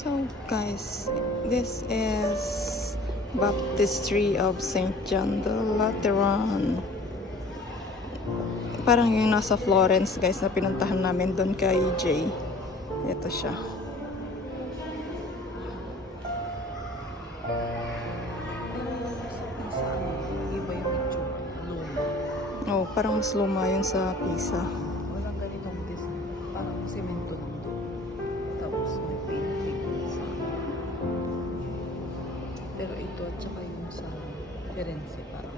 So guys, this is Baptistry of St. John the Lateran. Parang yung nasa Florence guys na pinuntahan namin doon kay Jay. Ito siya. Oh, parang mas luma yun sa Pisa. Walang ganitong design. Parang simento lang to. Tapos may painting sa... Pero ito at saka yung sa Firenze parang.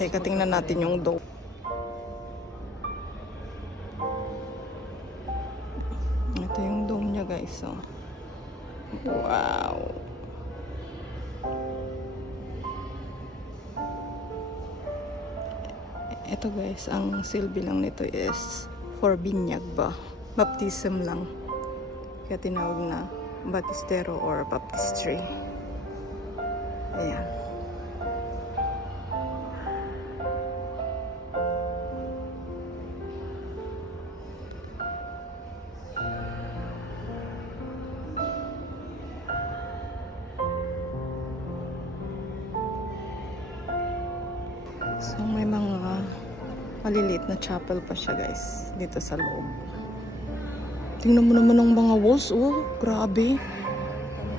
Teka, tingnan natin yung dome. Ito yung dome niya guys. Oh. Wow! Ito guys, ang silbi lang nito is for binyag ba? Baptism lang. Kaya tinawag na baptistero or baptistry. Ayan. So may mga maliliit na chapel pa siya guys dito sa loob. Tingnan mo naman ang mga walls, oh, grabe.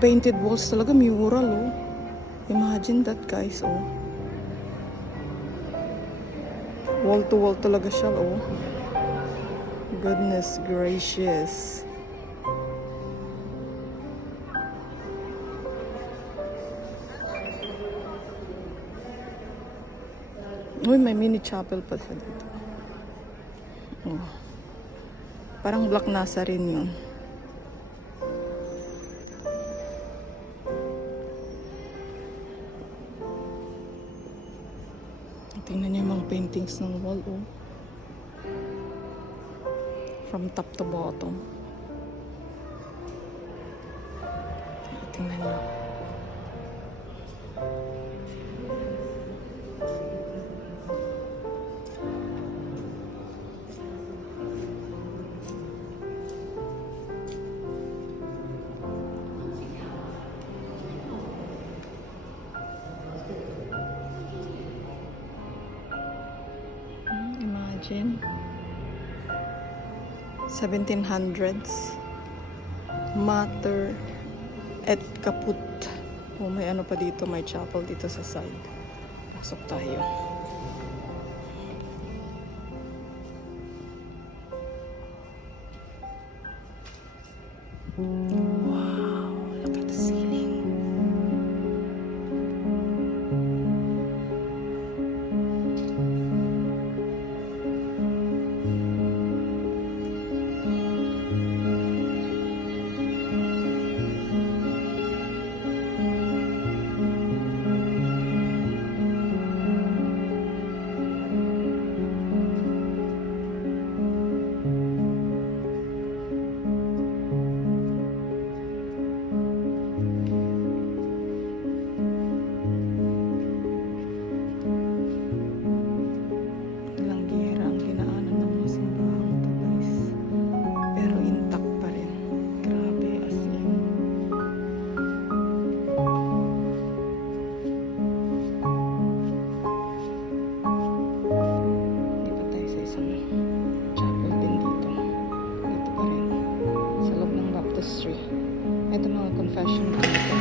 Painted walls talaga, mural, oh. Imagine that guys, oh. Wall to wall talaga siya, oh. Goodness gracious. Uy, may mini chapel pa siya dito. Oh. Parang Black Nazarene yun. Tingnan niyo yung mga paintings ng wall, oh. From top to bottom. Tingnan niyo. Imagine 1700s Mater et Caput. Oh, may ano pa dito, may chapel dito sa side. Pasok tayo. Wow, look at the ceiling. Ito mga confession dito.